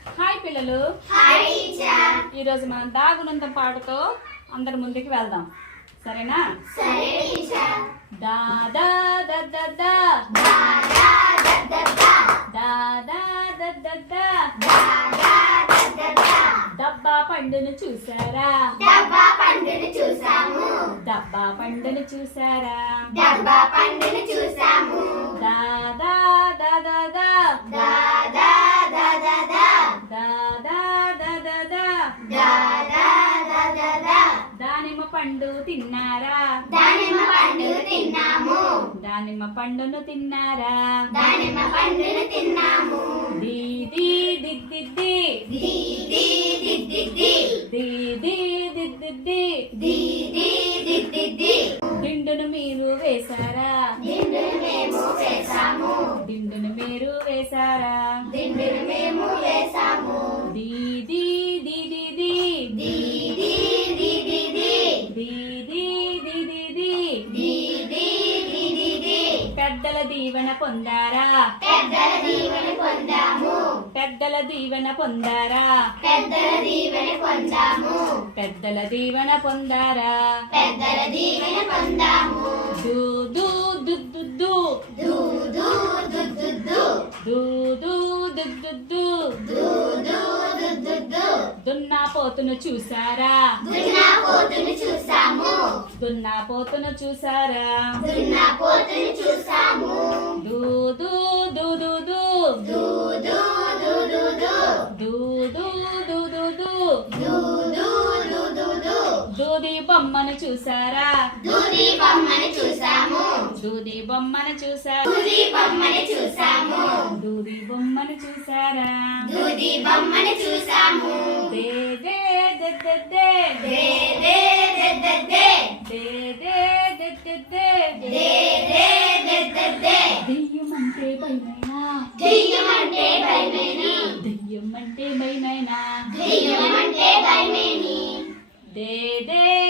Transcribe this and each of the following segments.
Hi పిల్లలు. ఈరోజు మనం దాగునంతం పాటతో అందరి ముందుకు వెళ్దాం. సరేనా? దాదా దద్దా దాదా దద్దా డబ్బా పండును చూసారా డబ్బా పండును చూసాము డబ్బా పండును చూసారా డబ్బా పండును చూసాము దాదా దాదా దా దానిమ్మ పండు తిన్నారా దానిమ్మ పండు తిన్నాము దానిమ్మ పండును తిన్నారా దానిమ్మ పండును తిన్నాము దీ దీ ది ది ది దీ దీ దిద్దిద్ది దీ దీ ది ది ది దీ దీ దిద్దిద్ది దిండును మీరు వేశారా దిండును మేము వేసాము దిండును మీరు వేశారా దిండును మేము వేసాము పెద్దల దీవెన పొందారా? పెద్దల దీవెన పొందాము. పెద్దల దీవెన పొందారా? పెద్దల దీవెన పొందాము. పెద్దల దీవెన పొందారా? పెద్దల దీవెన పొందాము. దూ దూ దు దు దు. దూ దూ దుద్దుద్దు దూ దూ దు దు. దు దున్నా పోతును చూసారా దున్నా పోతును చూసాము దున్నా పోతును చూసారా దున్నా పోతును చూసాము బొమ్మను చూసారా దూది బొమ్మని చూసాము దూది బొమ్మను చూసారా దూది బొమ్మని చూసాము దూది బొమ్మను చూసారా దూది బొమ్మని చూసాము దే దే దే దే దే దే దే దద్దద్దే దే దే దే దే దే దే దే దద్దద్దే దెయ్యమంటే భయమైనా దెయ్యమంటే భయమేని దెయ్యమంటే భయమైనా దెయ్యమంటే భయమేని దే దే దే దే దే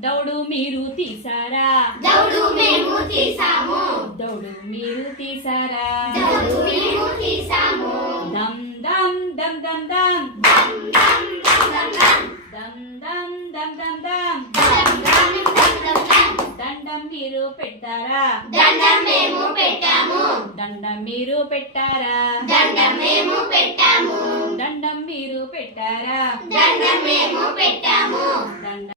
దౌడు మీరు తీసారా దౌడు మేము తీసాము దౌడు మీరు తీసారా దౌడు మేము తీసాము దమ్ దమ్ దమ్ దమ్ దమ్ దం దం దం దం దం దమ్ దమ్ దమ్ దమ్ దమ్ దం దం దం దం దం దండం మీరు పెట్టారా దండం మేము పెట్టాము దండం మీరు పెట్టారా దండం మేము పెట్టాము దండం మీరు పెట్టారా